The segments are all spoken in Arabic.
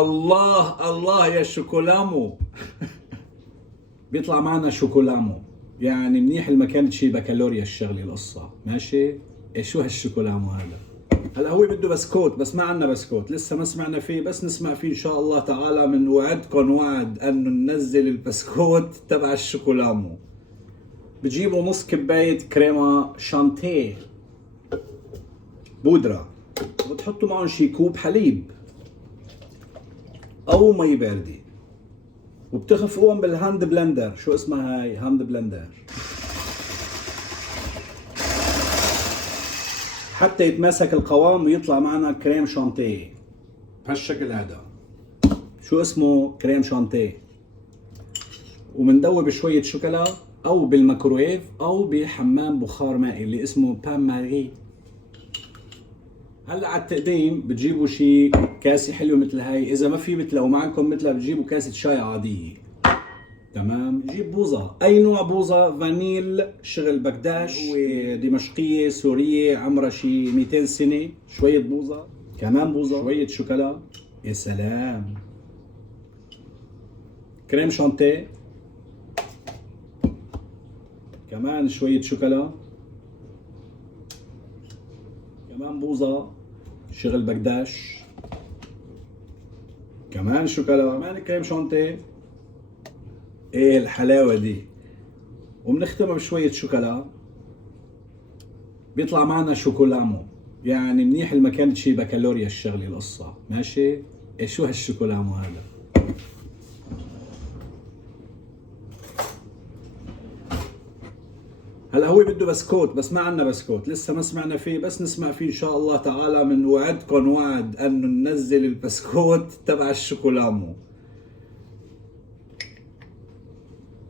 الله الله يا شوكولامو. بيطلع معنا شوكولامو، يعني منيح المكان شي بكالوريا الشغلة القصة، ماشي؟ إيه شو هالشوكولامو هذا؟ هلا هو بده بسكوت، بس ما عنا بسكوت، لسه ما سمعنا فيه، بس نسمع فيه ان شاء الله تعالى. من وعدكم وعد انه ننزل البسكوت تبع الشوكولامو. بتجيبوا نص كباية كريمة شانتيه بودرة، وبتحطوا معهم شي كوب حليب او مي باردة، وبتخفقوهم بالهاند بلندر. شو اسمها هاي؟ هاند بلندر، حتى يتماسك القوام ويطلع معنا كريم شانتيه بهالشكل هذا. شو اسمه؟ كريم شانتيه. ومندوب شوية شوكولا او بالميكروويف او بحمام بخار مائي اللي اسمه بان ماري. هلا على التقديم بتجيبوا شي كاسة حلوة مثل هاي، اذا ما في مثلها ومعكم مثلها بتجيبوا كاسة شاي عادية. تمام. جيب بوظة، اي نوع بوظة، فانيل، شغل بكداش، هو دمشقية سورية عمرها شي 200 سنة. شوية بوظة، كمان بوظة، شوية شوكولا. يا سلام. كريم شانتيه، كمان شوية شوكولا، كمان بوظة، شغل بكداش، كمان شوكولا، كمان كريم شانتيه. ايه الحلاوة دي. وبنختمها بشوية شوكولا. بيطلع معنا شوكولامو، يعني منيح المكان شي بكالوريا الشغلة القصة، ماشي؟ ايه شو هالشوكولامو هذا؟ هلا هو بده بسكوت، بس ما عنا بسكوت، لسه ما سمعنا فيه، بس نسمع فيه ان شاء الله تعالى. من وعدكم وعد انه ننزل البسكوت تبع الشوكولامو.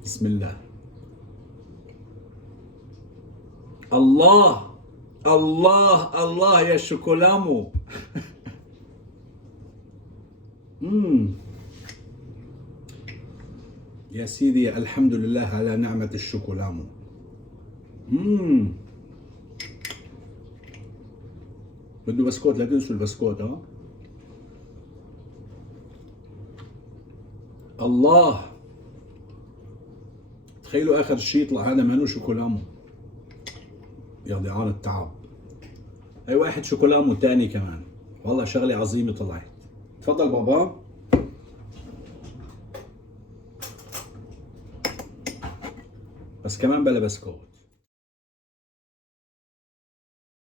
بسم الله. الله الله الله يا شوكولامو. يا سيدي الحمد لله على نعمة الشوكولامو. بده بسكوت، لا تنسوا البسكوت. ها الله. تخيلوا اخر شيء يطلع هذا منه شوكولامو. يا ضيعان التعب. هي واحد شوكولامو تاني كمان. والله شغلة عظيمة طلعت. تفضل بابا. بس كمان بلا بسكوت.